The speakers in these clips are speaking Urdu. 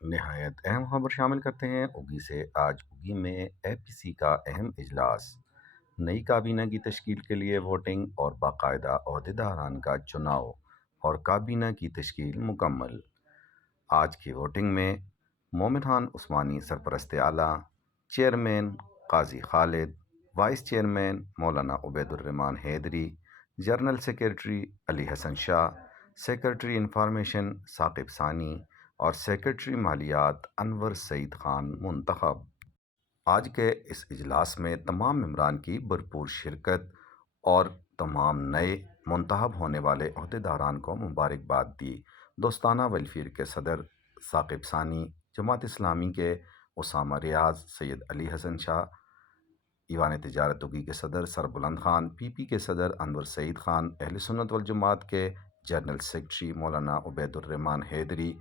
نہایت اہم خبر شامل کرتے ہیں اگی سے۔ آج اگی میں اے پی سی کا اہم اجلاس، نئی کابینہ کی تشکیل کے لیے ووٹنگ اور باقاعدہ عہدیداران کا چناؤ اور کابینہ کی تشکیل مکمل۔ آج کی ووٹنگ میں مومن خان عثمانی سرپرست اعلیٰ، چیئرمین قاضی خالد، وائس چیئرمین مولانا عبید الرحمن حیدری، جنرل سیکریٹری علی حسن شاہ، سیکریٹری انفارمیشن ثاقب ثانی اور سیکریٹری مالیات انور سعید خان منتخب۔ آج کے اس اجلاس میں تمام ممبران کی بھرپور شرکت اور تمام نئے منتخب ہونے والے عہدیداران کو مبارکباد دی۔ دوستانہ ویلفیئر کے صدر ثاقب ثانی، جماعت اسلامی کے اسامہ ریاض، سید علی حسن شاہ، ایوان تجارت اگی کے صدر سربلند خان، پی پی کے صدر انور سعید خان، اہل سنت والجماعت کے جنرل سیکریٹری مولانا عبید الرحمن حیدری،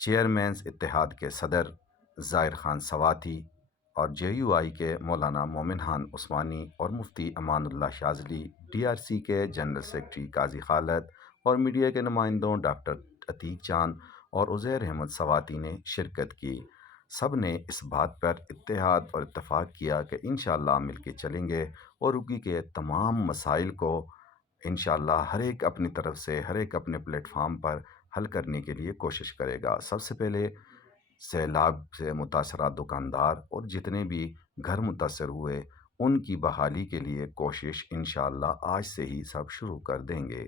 چیئرمینز اتحاد کے صدر ظاہر خان سواتی اور جے یو آئی کے مولانا مومن خان عثمانی اور مفتی Aman Ullah شاذلی، D R C کے جنرل سیکریٹری قاضی خالد اور میڈیا کے نمائندوں ڈاکٹر عتیق چاند اور عزیر احمد سواتی نے شرکت کی۔ سب نے اس بات پر اتحاد اور اتفاق کیا کہ انشاءاللہ مل کے چلیں گے اور اگی کے تمام مسائل کو انشاءاللہ ہر ایک اپنی طرف سے، ہر ایک اپنے پلیٹ فارم پر حل کرنے کے لیے کوشش کرے گا۔ سب سے پہلے سیلاب سے متاثرہ دکاندار اور جتنے بھی گھر متاثر ہوئے ان کی بحالی کے لیے کوشش انشاءاللہ آج سے ہی سب شروع کر دیں گے۔